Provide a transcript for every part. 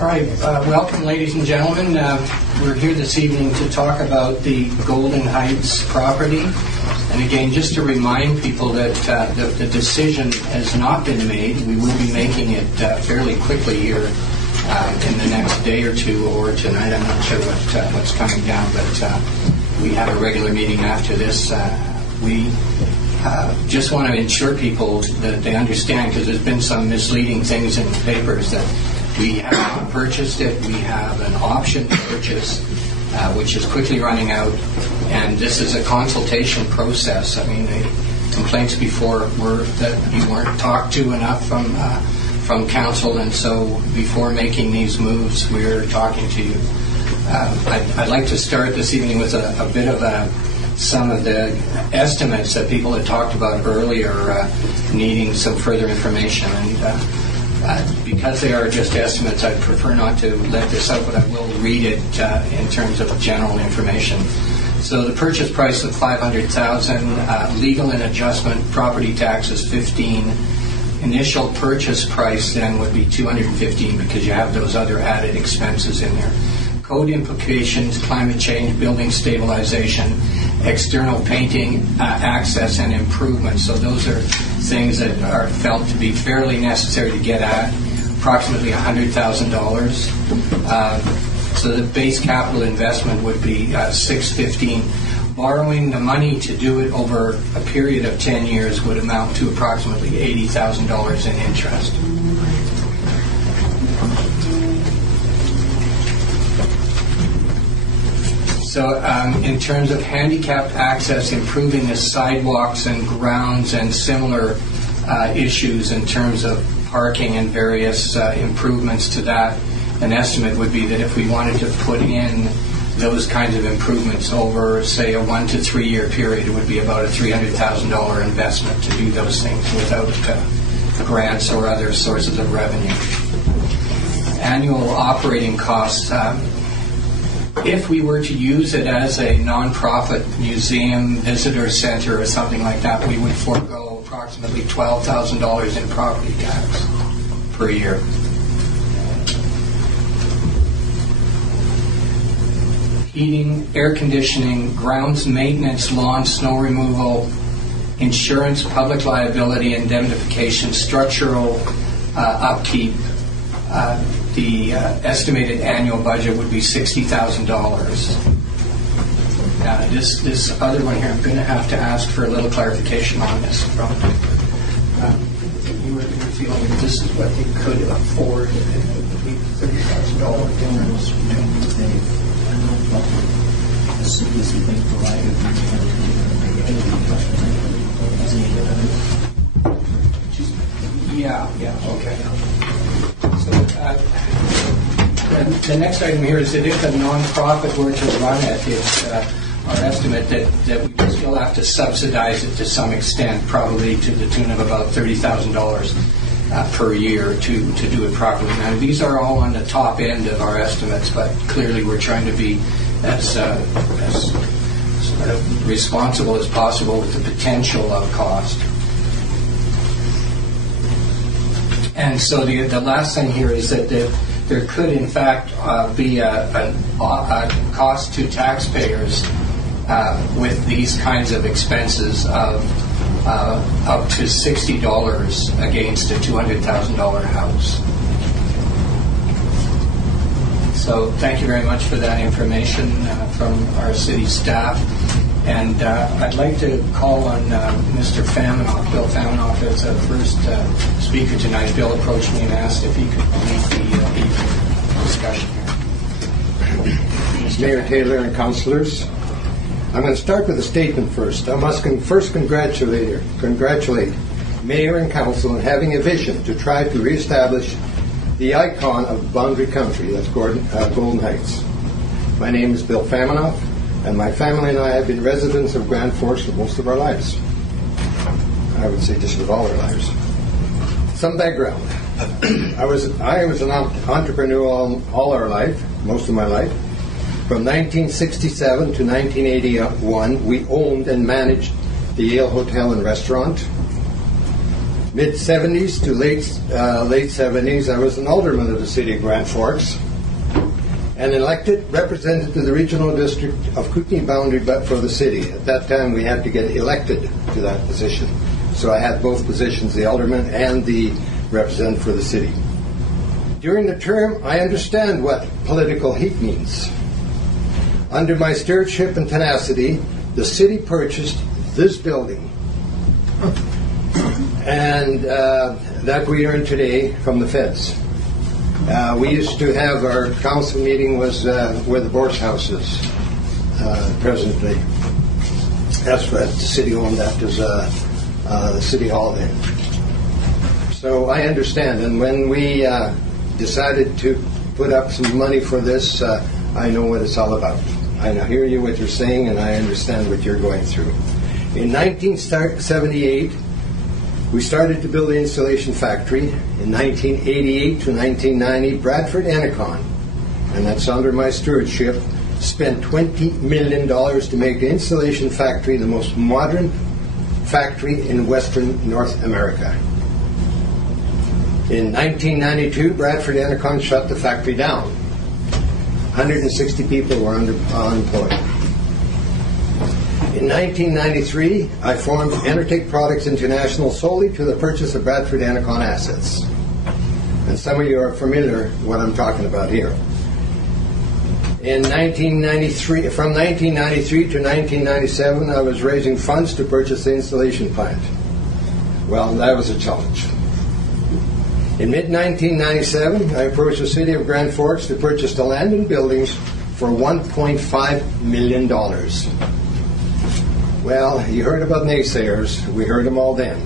All right, welcome, ladies and gentlemen. We're here this evening to talk about the Golden Heights property. And again, just to remind people that the decision has not been made. We will be making it fairly quickly here in the next day or two, or tonight. I'm not sure what's coming down, but we have a regular meeting after this. We just want to ensure people that they understand, because there's been some misleading things in the papers, that we have not purchased it. We have an option to purchase, which is quickly running out, and this is a consultation process. I mean, the complaints before were that you weren't talked to enough from council, and so before making these moves, we're talking to you. I'd like to start this evening with a bit of some of the estimates that people had talked about earlier, needing some further information. And because they are just estimates, I'd prefer not to let this out, but I will read it in terms of general information. So the purchase price of $500,000, legal and adjustment property taxes $15,000. Initial purchase price then would be $215,000 because you have those other added expenses in there. Code implications, climate change, building stabilization, external painting, access and improvement. So those are things that are felt to be fairly necessary to get at, approximately $100,000. So the base capital investment would be $615,000. Borrowing the money to do it over a period of 10 years would amount to approximately $80,000 in interest. So in terms of handicapped access, improving the sidewalks and grounds and similar issues in terms of parking and various improvements to that, an estimate would be that if we wanted to put in those kinds of improvements over, say, a 1 to 3 year period, it would be about a $300,000 investment to do those things without grants or other sources of revenue. Annual operating costs. If we were to use it as a non-profit museum, visitor center, or something like that, we would forego approximately $12,000 in property tax per year. Heating, air conditioning, grounds maintenance, lawn, snow removal, insurance, public liability, indemnification, structural upkeep. The estimated annual budget would be $60,000. Now, this other one here, I'm going to have to ask for a little clarification on this. You were feeling that this is what they could afford, and it would be $30,000 difference between Yeah, okay. So the next item here is that if a non-profit were to run it, it's our estimate that we would still have to subsidize it to some extent, probably to the tune of about $30,000 per year to do it properly. Now, these are all on the top end of our estimates, but clearly we're trying to be as responsible as possible with the potential of cost. And so the last thing here is that there could, in fact, be a cost to taxpayers with these kinds of expenses of up to $60 against a $200,000 house. So thank you very much for that information from our city staff. And I'd like to call on Mr. Faminoff, Bill Faminoff, as our first speaker tonight. Bill approached me and asked if he could lead the evening discussion here. Mayor Taylor and councillors, I'm going to start with a statement first. I must first congratulate Mayor and Council on having a vision to try to reestablish the icon of Boundary Country, that's Golden Heights. My name is Bill Faminoff, and my family and I have been residents of Grand Forks for most of our lives. I would say just about all our lives. Some background. I was an entrepreneur all our life, most of my life. From 1967 to 1981, we owned and managed the Yale Hotel and Restaurant, mid-70s to late 70s, I was an alderman of the city of Grand Forks and elected representative to the regional district of Kootenay boundary but for the city. At that time, we had to get elected to that position. So I had both positions, the alderman and the representative for the city. During the term, I understand what political heat means. Under my stewardship and tenacity, the city purchased this building, and that we earn today from the feds. We used to have our council meeting was where the Borscht House is presently. That's what the city owned. That was the city hall then. So I understand, and when we decided to put up some money for this, I know what it's all about. I hear you what you're saying, and I understand what you're going through. In 1978, we started to build the installation factory. In 1988 to 1990, Bradford Enercon, and that's under my stewardship, spent $20 million to make the installation factory the most modern factory in Western North America. In 1992, Bradford Enercon shut the factory down. 160 people were unemployed. In 1993, I formed Enertech Products International solely to the purchase of Bradford Enercon assets. And some of you are familiar with what I'm talking about here. In 1993, from 1993 to 1997, I was raising funds to purchase the installation plant. Well, that was a challenge. In mid-1997, I approached the city of Grand Forks to purchase the land and buildings for $1.5 million. Well, you heard about naysayers. We heard them all then.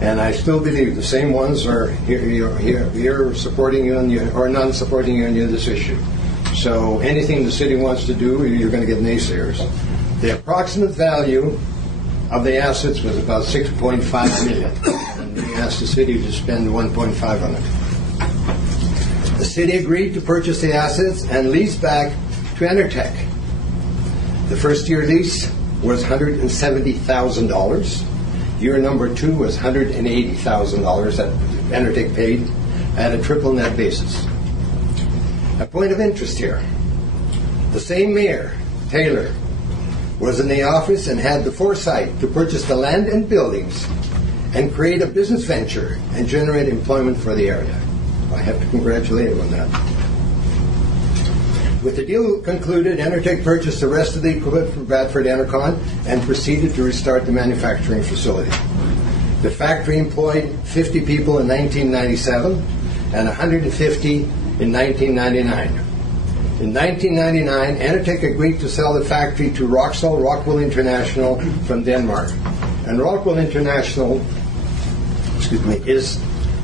And I still believe the same ones are here supporting you or non-supporting you on this issue. So anything the city wants to do, you're going to get naysayers. The approximate value of the assets was about $6.5 million. And we asked the city to spend $1.5 on it. The city agreed to purchase the assets and lease back to Enertech. The first year lease was $170,000. Year number 2 was $180,000 that Enertech paid at a triple net basis. A point of interest here. The same mayor, Taylor, was in the office and had the foresight to purchase the land and buildings and create a business venture and generate employment for the area. I have to congratulate him on that. With the deal concluded, Enertech purchased the rest of the equipment from Bradford Enercon and proceeded to restart the manufacturing facility. The factory employed 50 people in 1997 and 150 in 1999. In 1999, Enertech agreed to sell the factory to Rockwell International from Denmark. And Rockwell International, is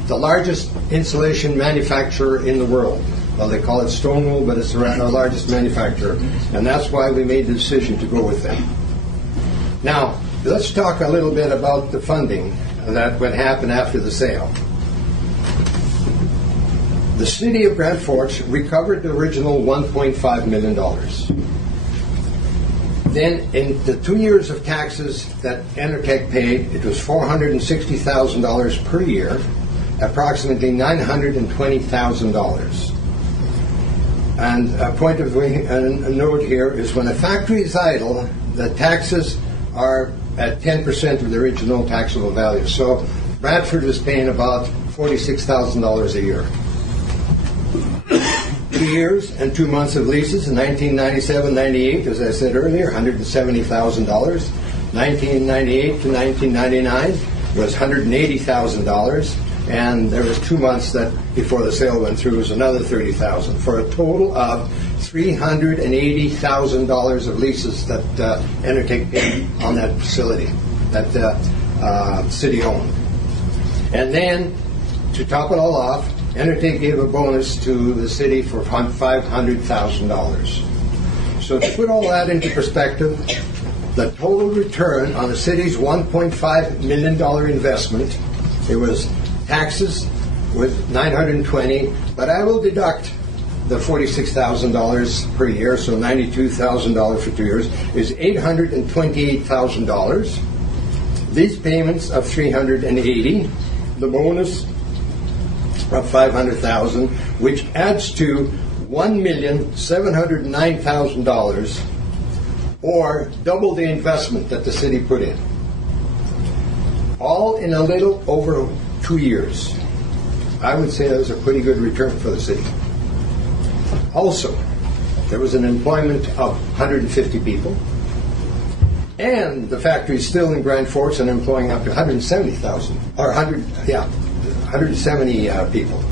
the largest insulation manufacturer in the world. Well, they call it stone wool, but it's the largest manufacturer. And that's why we made the decision to go with them. Now, let's talk a little bit about the funding that would happen after the sale. The city of Grand Forks recovered the original $1.5 million. Then, in the 2 years of taxes that Enertech paid, it was $460,000 per year, approximately $920,000. And a point of a note here is when a factory is idle, the taxes are at 10% of the original taxable value. So Bradford was paying about $46,000 a year. 2 years and 2 months of leases in 1997-98, as I said earlier, $170,000. 1998 to 1999 was $180,000. And there was 2 months that before the sale went through was another $30,000 for a total of $380,000 of leases that Enertech paid on that facility that city owned. And then to top it all off, Enertech gave a bonus to the city for $500,000. So to put all that into perspective, the total return on the city's $1.5 million investment, it was taxes with $920, but I will deduct the $46,000 per year, so $92,000 for 2 years, is $828,000. These payments of $380, the bonus of $500,000, which adds to $1,709,000, or double the investment that the city put in. All in a little over 2 years. I would say that was a pretty good return for the city. Also, there was an employment of 150 people, and the factory is still in Grand Forks and employing up to 170,000, or 170 people.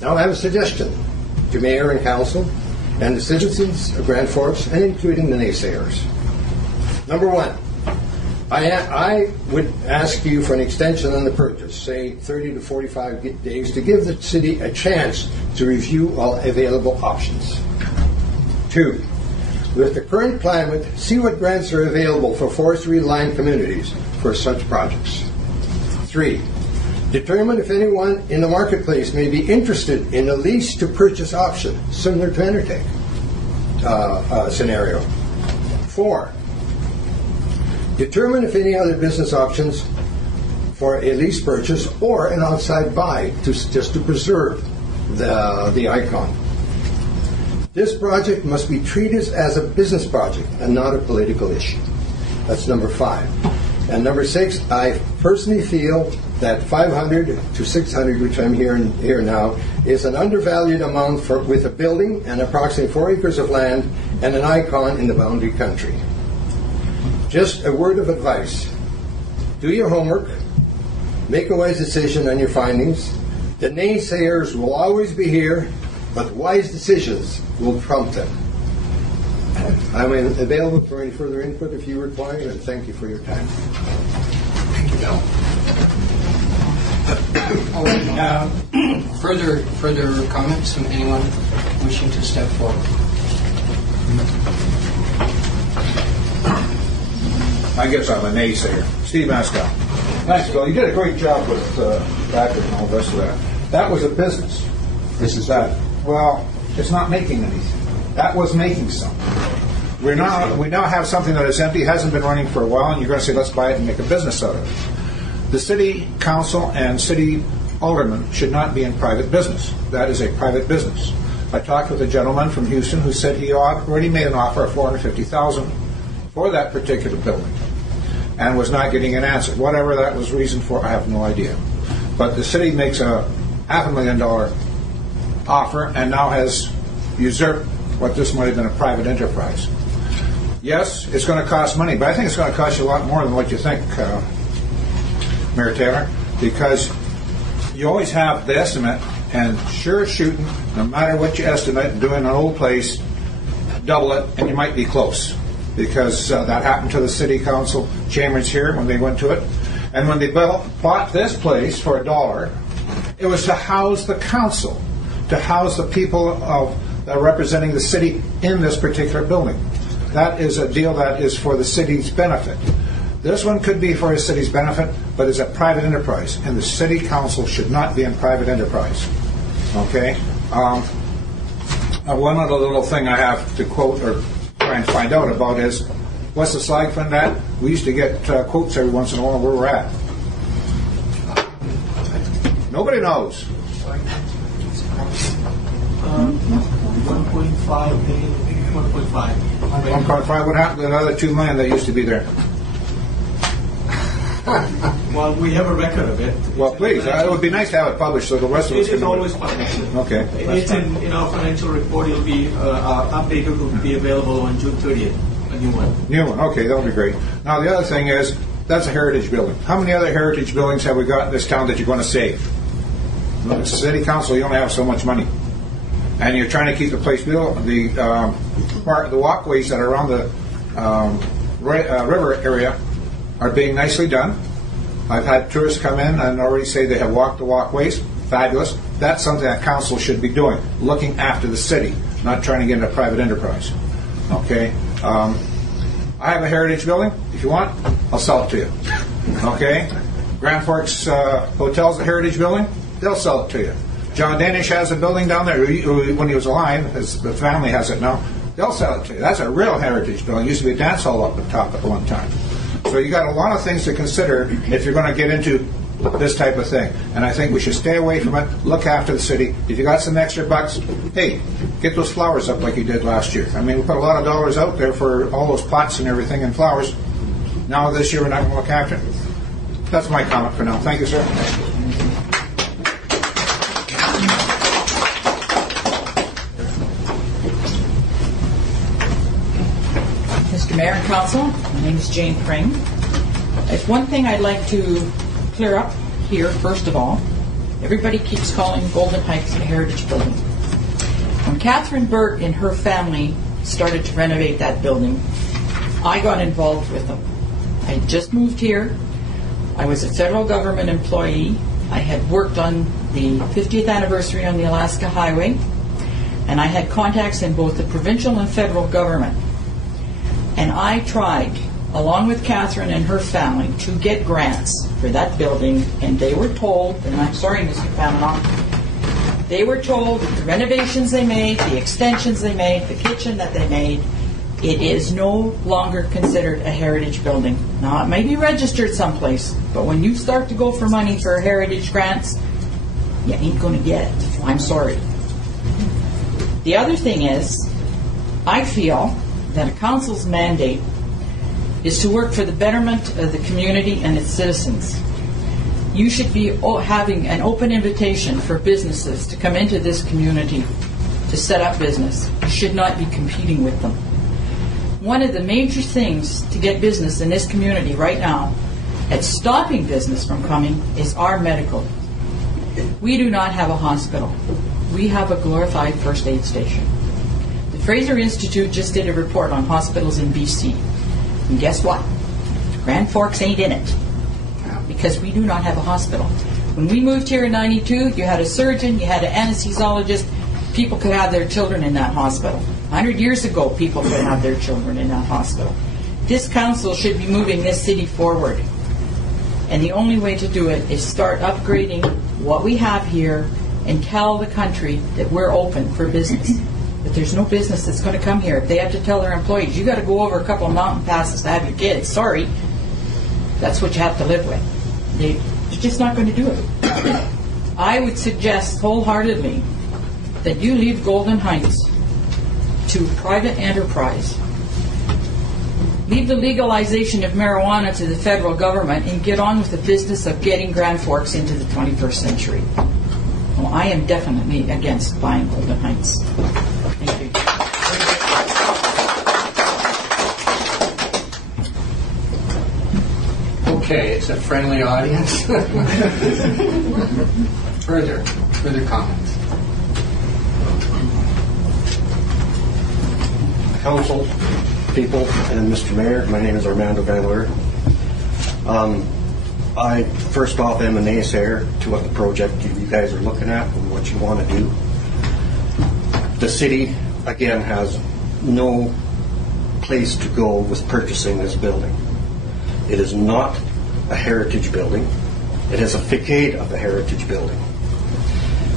Now I have a suggestion to mayor and council and the citizens of Grand Forks, and including the naysayers. Number one, I would ask you for an extension on the purchase, say 30 to 45 days, to give the city a chance to review all available options. 2, with the current climate, see what grants are available for forestry-aligned communities for such projects. 3, determine if anyone in the marketplace may be interested in a lease-to-purchase option, similar to Enertech scenario. 4, determine if any other business options for a lease purchase or an outside buy just to preserve the icon. This project must be treated as a business project and not a political issue. That's number 5. And number 6, I personally feel that 500 to 600, which I'm hearing here now, is an undervalued amount with a building and approximately 4 acres of land and an icon in the boundary country. Just a word of advice. Do your homework. Make a wise decision on your findings. The naysayers will always be here, but wise decisions will trump them. I'm available for any further input if you require, and thank you for your time. Thank you, Bill. Further comments from anyone wishing to step forward? I guess I'm a naysayer. Steve Mascow. Thanks, Bill. You did a great job with Patrick and all the rest of that. That was a business. This is that. Well, it's not making anything. That was making something. We now have something that is empty, hasn't been running for a while, and you're going to say, let's buy it and make a business out of it. The city council and city aldermen should not be in private business. That is a private business. I talked with a gentleman from Houston who said he already made an offer of $450,000 for that particular building and was not getting an answer. Whatever that was reason for, I have no idea. But the city makes a $500,000 offer and now has usurped what this might have been a private enterprise. Yes, it's going to cost money, but I think it's going to cost you a lot more than what you think, Mayor Taylor, because you always have the estimate, and sure shooting, no matter what you estimate, doing an old place, double it, and you might be close. Because that happened to the city council chambers here when they went to it. And when they bought this place for $1, it was to house the council, to house the people representing the city in this particular building. That is a deal that is for the city's benefit. This one could be for the city's benefit, but it's a private enterprise, and the city council should not be in private enterprise. Okay? One other little thing I have to quote or try and find out about is, what's the slag fund at? We used to get quotes every once in a while where we're at. Nobody knows. 1.5 million, 1.5. 1.5. What happened to the other $2 million that used to be there? Well, we have a record of it. Well, please. It would be nice to have it published so the rest of us It can. is always published. Okay. It's in our financial report. It'll be updated. Will be available on June 30th. A new one. New one. Okay, that'll be great. Now the other thing is, that's a heritage building. How many other heritage buildings have we got in this town that you're going to save? The city council, you only have so much money, and you're trying to keep the place built. The walkways that are around the river area are being nicely done. I've had tourists come in and already say they have walked the walkways. Fabulous. That's something that council should be doing, looking after the city, not trying to get into private enterprise. Okay? I have a heritage building. If you want, I'll sell it to you. Okay? Grand Forks Hotel's a heritage building. They'll sell it to you. John Danish has a building down there when he was alive. The family has it now. They'll sell it to you. That's a real heritage building. It used to be a dance hall up the top at one time. So you got a lot of things to consider if you're going to get into this type of thing. And I think we should stay away from it, look after the city. If you got some extra bucks, hey, get those flowers up like you did last year. I mean, we put a lot of dollars out there for all those pots and everything and flowers. Now this year we're not going to look after it. That's my comment for now. Thank you, sir. Mr. Mayor and Council, my name is Jane Pring. There's one thing I'd like to clear up here, first of all. Everybody keeps calling Golden Heights a heritage building. When Catherine Burt and her family started to renovate that building, I got involved with them. I had just moved here. I was a federal government employee. I had worked on the 50th anniversary on the Alaska Highway, and I had contacts in both the provincial and federal government. And I tried, along with Catherine and her family, to get grants for that building, and they were told, and I'm sorry, Mr. Pamela, they were told that the renovations they made, the extensions they made, the kitchen that they made, it is no longer considered a heritage building. Now, it may be registered someplace, but when you start to go for money for heritage grants, you ain't going to get it. I'm sorry. The other thing is, I feel that a council's mandate is to work for the betterment of the community and its citizens. You should be having an open invitation for businesses to come into this community to set up business. You should not be competing with them. One of the major things to get business in this community right now, at stopping business from coming, is our medical. We do not have a hospital. We have a glorified first aid station. The Fraser Institute just did a report on hospitals in BC. And guess what? Grand Forks ain't in it, because we do not have a hospital. When we moved here in '92, you had a surgeon, you had an anesthesiologist. People could have their children in that hospital. 100 years ago, people could have their children in that hospital. This council should be moving this city forward. And the only way to do it is start upgrading what we have here and tell the country that we're open for business. But there's no business that's going to come here. If they have to tell their employees, you got to go over a couple of mountain passes to have your kids. Sorry. That's what you have to live with. They're just not going to do it. I would suggest wholeheartedly that you leave Golden Heights to private enterprise. Leave the legalization of marijuana to the federal government and get on with the business of getting Grand Forks into the 21st century. Well, I am definitely against buying Golden Heights. Thank you. Okay, it's a friendly audience. Further comments? Council, people, and Mr. Mayor, my name is Armando Van Leer. I first off am a naysayer to what the project you guys are looking at and what you want to do. The city, again, has no place to go with purchasing this building. It is not a heritage building. It is a facade of a heritage building.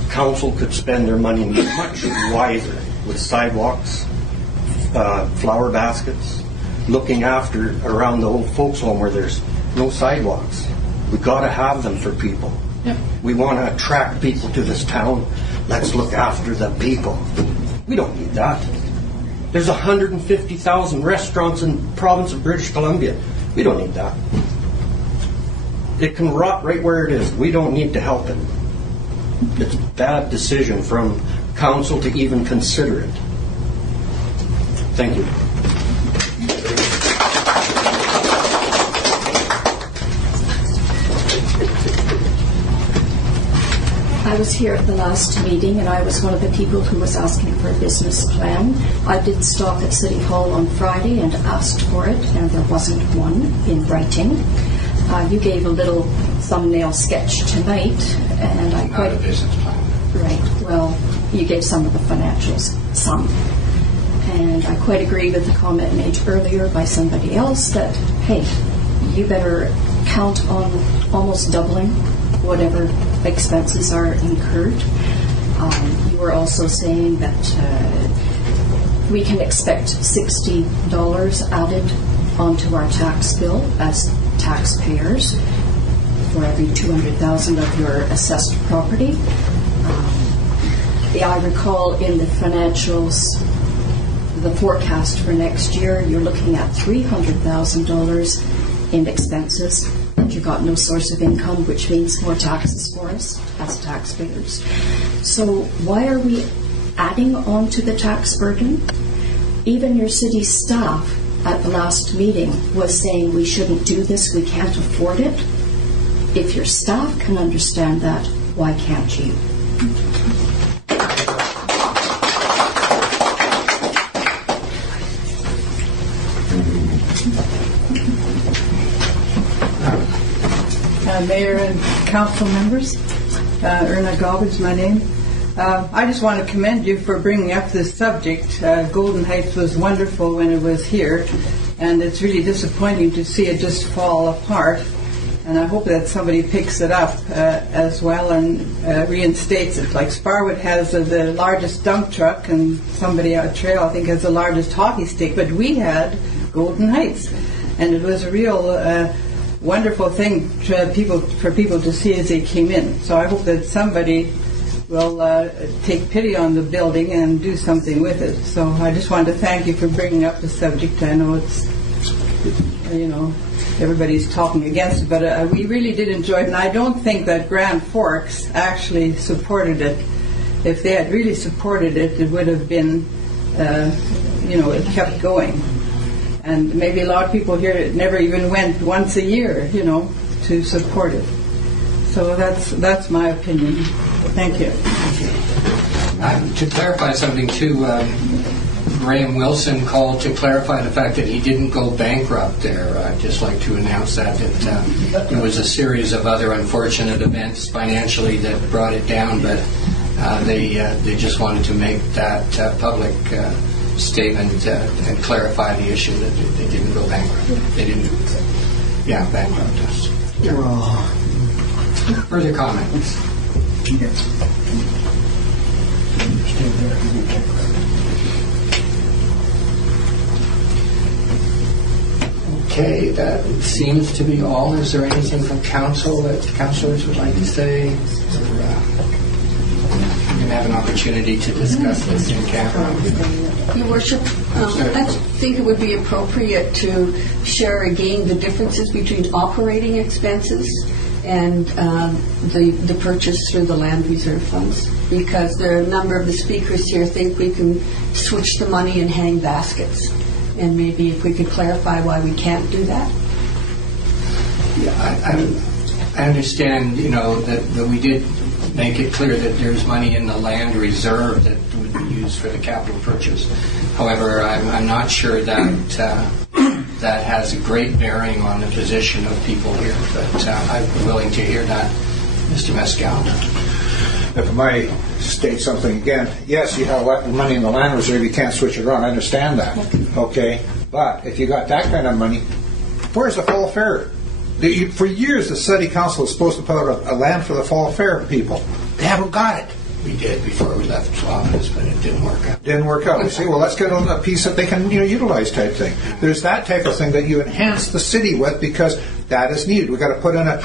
Council could spend their money much wiser with sidewalks, flower baskets, looking after around the old folks home where there's no sidewalks. We got to have them for people. Yep. We want to attract people to this town. Let's look after the people. We don't need that. There's 150,000 restaurants in the province of British Columbia. We don't need that. It can rot right where it is. We don't need to help it. It's a bad decision from council to even consider it. Thank you. I was here at the last meeting, and I was one of the people who was asking for a business plan. I did stop at City Hall on Friday and asked for it, and there wasn't one in writing. You gave a little thumbnail sketch tonight, and I Not a business plan. Right. Well, you gave some of the financials, some. And I quite agree with the comment made earlier by somebody else that, hey, you better count on almost doubling whatever expenses are incurred. You were also saying that we can expect $60 added onto our tax bill as taxpayers for every 200,000 of your assessed property. I recall in the financials, the forecast for next year, you're looking at $300,000 in expenses, and you've got no source of income, which means more taxes for us as taxpayers. So why are we adding on to the tax burden? Even your city staff at the last meeting was saying we shouldn't do this, we can't afford it. If your staff can understand that, why can't you? Mayor and council members, Erna Gaub is my name. I just want to commend you for bringing up this subject. Golden Heights was wonderful when it was here, and it's really disappointing to see it just fall apart. And I hope that somebody picks it up as well and reinstates it. Like Sparwood has the largest dump truck, and somebody out Trail I think has the largest hockey stick. But we had Golden Heights, and it was a real wonderful thing for people to see as they came in. So I hope that somebody will take pity on the building and do something with it. So I just wanted to thank you for bringing up the subject. I know it's, everybody's talking against it, but we really did enjoy it. And I don't think that Grand Forks actually supported it. If they had really supported it, it would have been, it kept going. And maybe a lot of people here never even went once a year, to support it. So that's my opinion. Thank you. To clarify something too, Graham Wilson called to clarify the fact that he didn't go bankrupt there. I'd just like to announce that there was a series of other unfortunate events financially that brought it down, but they just wanted to make that public statement and clarify the issue that they didn't go bankrupt. They didn't, bankrupt us. Further comments? Okay, that seems to be all. Is there anything from council that councillors would like to say? We're going to have an opportunity to discuss this in camera. Your Worship, I think it would be appropriate to share again the differences between operating expenses and the purchase through the land reserve funds, because there are a number of the speakers here think we can switch the money and hang baskets, and maybe if we could clarify why we can't do that. Yeah, I understand, that we did make it clear that there's money in the land reserve that would be used for the capital purchase. However, I'm not sure that that has a great bearing on the position of people here, but I'm willing to hear that, Mr. Mescal. If I might state something again, yes, you have a lot of money in the land reserve, you can't switch it around, I understand that, okay? But if you got that kind of money, where's the fall fair? For years, the city council was supposed to put out a land for the fall fair people. They haven't got it. We did before we left office, but it didn't work out. Didn't work out. You say, well, let's get a piece that they can utilize type thing. There's that type of thing that you enhance the city with, because that is needed. We've got to put in a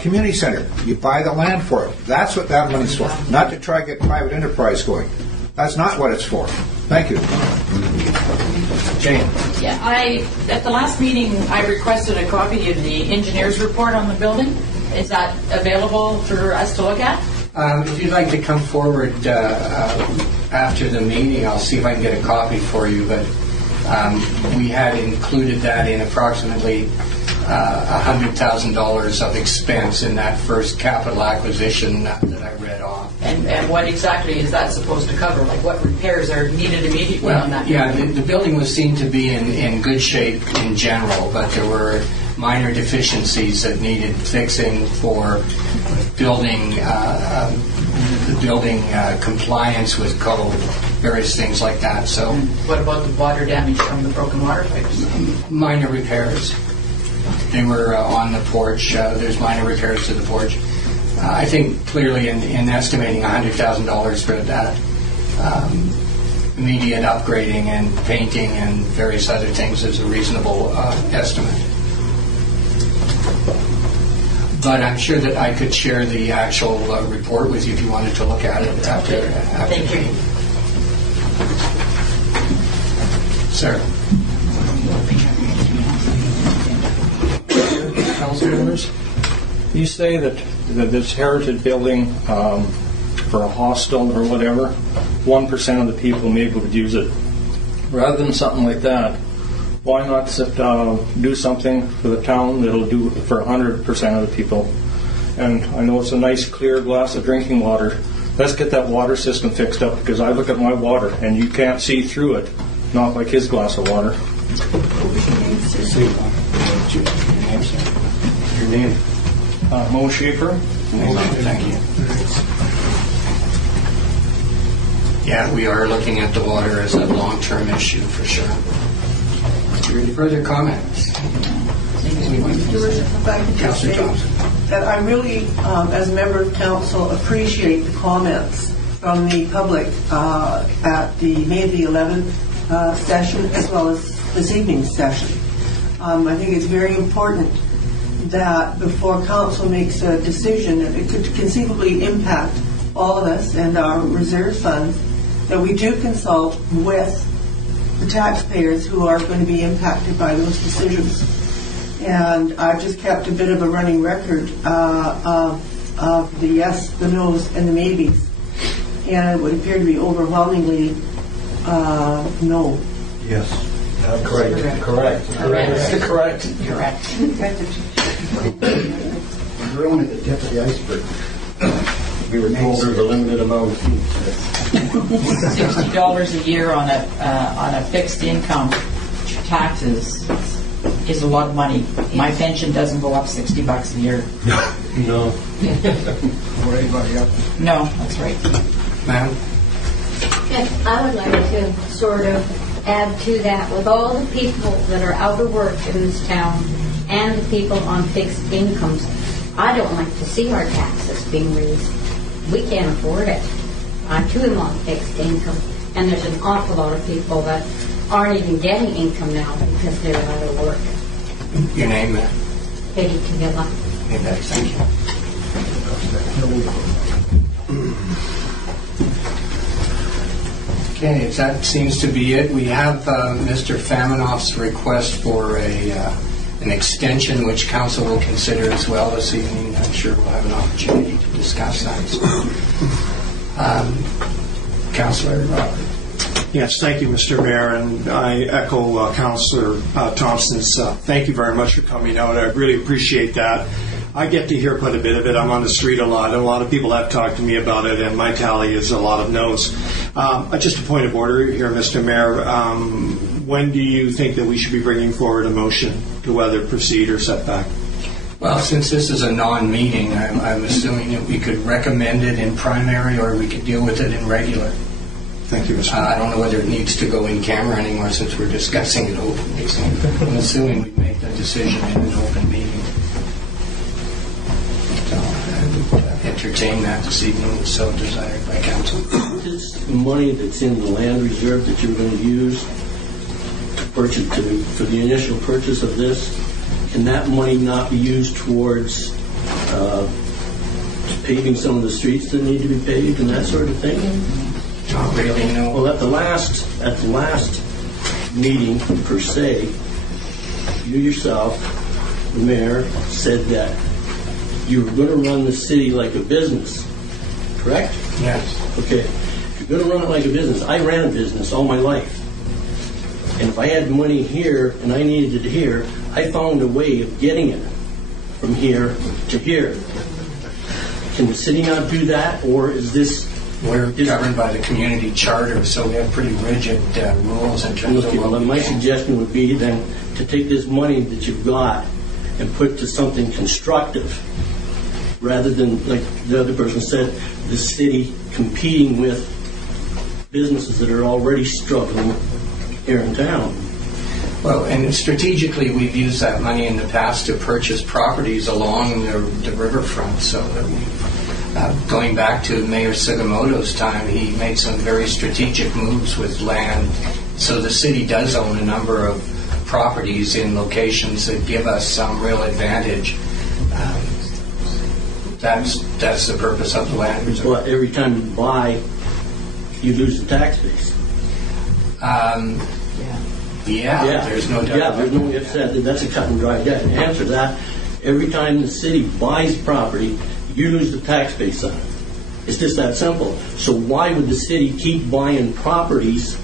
community center. You buy the land for it. That's what that money's for. Not to try to get private enterprise going. That's not what it's for. Thank you. Jane. Yeah, at the last meeting, I requested a copy of the engineer's report on the building. Is that available for us to look at? If you'd like to come forward after the meeting, I'll see if I can get a copy for you. But we had included that in approximately $100,000 of expense in that first capital acquisition that I read off. And what exactly is that supposed to cover? Like what repairs are needed immediately on that? Yeah, the building was seen to be in good shape in general, but there were minor deficiencies that needed fixing for building compliance with code, various things like that. So, what about the water damage from the broken water pipes? Minor repairs. They were on the porch. There's minor repairs to the porch. I think clearly in estimating $100,000 for that immediate upgrading and painting and various other things is a reasonable estimate. But I'm sure that I could share the actual report with you if you wanted to look at it after. Thank you. Sir. Council members, you say that this heritage building for a hostel or whatever, 1% of the people maybe would use it. Rather than something like that, why not do something for the town that'll do it for 100% of the people? And I know it's a nice clear glass of drinking water. Let's get that water system fixed up, because I look at my water and you can't see through it, not like his glass of water. Your name? Mo Schaefer. Thank you. Yeah, we are looking at the water as a long-term issue for sure. Any further comments? If I could just say that I really, as a member of council, appreciate the comments from the public at the May the 11th session, as well as this evening's session. I think it's very important that before council makes a decision, it could conceivably impact all of us and our reserve funds, that we do consult with the taxpayers who are going to be impacted by those decisions. And I've just kept a bit of a running record of the yes, the no's, and the maybes. And it would appear to be overwhelmingly no. Yes. Correct. We're only the tip of the iceberg. We were told there's a limited amount of $60 a year on a fixed income taxes is a lot of money. My pension doesn't go up $60 a year. No. No, that's right. Ma'am? Yes, I would like to sort of add to that. With all the people that are out of work in this town and the people on fixed incomes, I don't like to see our taxes being raised. We can't afford it. I too am on fixed income, and there's an awful lot of people that aren't even getting income now because they're out of work. Your name, ma'am? Betty Tavilla. Thank you. Okay, if that seems to be it, we have Mr. Faminoff's request for an extension, which council will consider as well this evening. I'm sure we'll have an opportunity to discuss that. Councillor Robert. Yes, thank you, Mr. Mayor, and I echo Councillor Thompson's thank you very much for coming out. I really appreciate that. I get to hear quite a bit of it. I'm on the street a lot, and a lot of people have talked to me about it, and my tally is a lot of no's. Just a point of order here, Mr. Mayor. When do you think that we should be bringing forward a motion to whether proceed or set back? Well, since this is a non-meeting, I'm assuming that we could recommend it in primary or we could deal with it in regular. Thank you, Mr. Mayor. I don't know whether it needs to go in camera anymore since we're discussing it openly. So I'm assuming we make the decision in an open meeting. So I would entertain that this evening if so desired by council. This money that's in the land reserve that you're going to use to purchase for the initial purchase of this, can that money not be used towards paving some of the streets that need to be paved and that sort of thing? Not really, no. Well, at the last meeting, per se, you yourself, the mayor, said that you were going to run the city like a business, correct? Yes. Okay. If you're going to run it like a business, I ran a business all my life. And if I had money here and I needed it here, I found a way of getting it from here to here. Can the city not do that, or is this... We're governed by the community charter, so we have pretty rigid rules in terms of... Well, my suggestion would be then to take this money that you've got and put to something constructive, rather than, like the other person said, the city competing with businesses that are already struggling here in town. Well, and strategically, we've used that money in the past to purchase properties along the riverfront. So that going back to Mayor Sugimoto's time, he made some very strategic moves with land. So the city does own a number of properties in locations that give us some real advantage. That's the purpose of the land reserve. But every time you buy, you lose the tax base. Yeah, there's no doubt. Yeah, about there's no that. ifs, ands. That's a cut and dry debt. And answer that, every time the city buys property, you lose the tax base on it. It's just that simple. So why would the city keep buying properties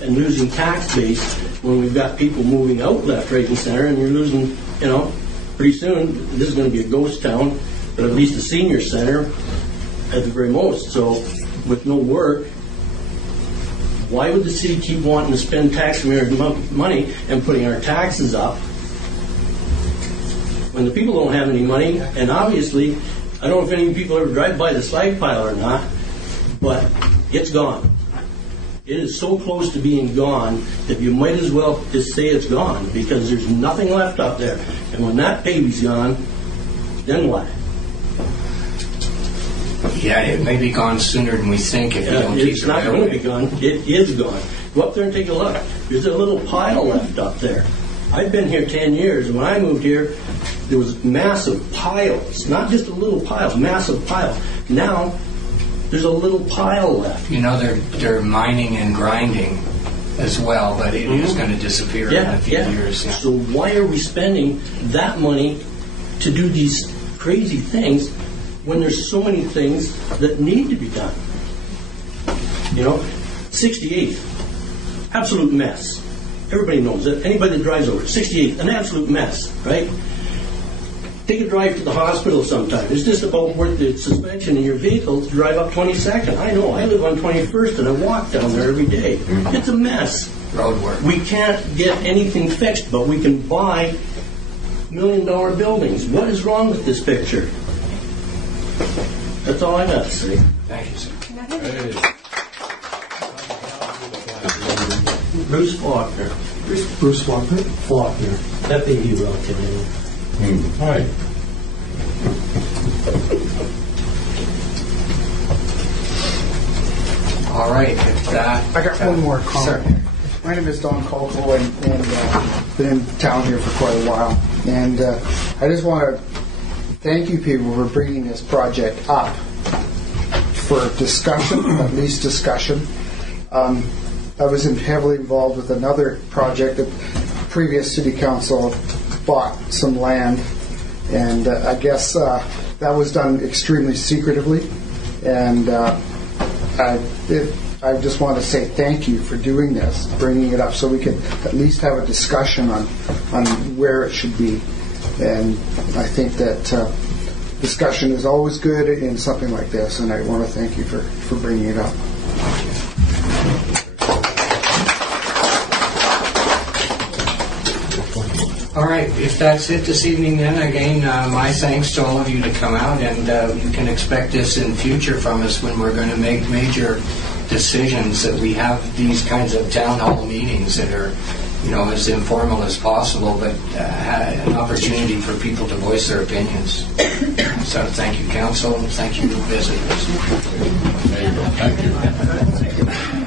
and losing tax base when we've got people moving out left, right, and center, and you're losing, pretty soon, this is going to be a ghost town, but at least a senior center at the very most. So with no work, why would the city keep wanting to spend taxpayer money and putting our taxes up when the people don't have any money? And obviously, I don't know if any people ever drive by the slag pile or not, but it's gone. It is so close to being gone that you might as well just say it's gone, because there's nothing left up there. And when that baby's gone, then what? Yeah, it may be gone sooner than we think if you don't keep It's the not going to railway. be gone. It is gone. Go up there and take a look. There's a little pile left up there. I've been here 10 years. When I moved here, there was massive piles. Not just a little pile, massive pile. Now, there's a little pile left. They're mining and grinding as well, but it is going to disappear in a few years. Yeah. So why are we spending that money to do these crazy things when there's so many things that need to be done? 68th, absolute mess. Everybody knows it. Anybody that drives over it, 68th, an absolute mess, right? Take a drive to the hospital sometime. It's just about worth the suspension in your vehicle to drive up 22nd. I know. I live on 21st and I walk down there every day. It's a mess. Road work. We can't get anything fixed, but we can buy $1 million buildings. What is wrong with this picture? That's all I got to say. Thank you, sir. Bruce Faulkner. Bruce Faulkner? Faulkner. F-A-U-L-K-N. All right. All right. I got one more comment. Sir. My name is Don Colco, and been in town here for quite a while. And I just want to thank you people for bringing this project up for discussion, at least discussion. I was heavily involved with another project. The previous city council bought some land, and I guess that was done extremely secretively. And I just want to say thank you for doing this, bringing it up, so we can at least have a discussion on where it should be. And I think that discussion is always good in something like this, and I want to thank you for bringing it up. All right, if that's it this evening, then again, my thanks to all of you to come out, and you can expect this in future from us when we're going to make major decisions, that we have these kinds of town hall meetings that are, as informal as possible, but an opportunity for people to voice their opinions. So thank you, council, and thank you, visitors. Thank you.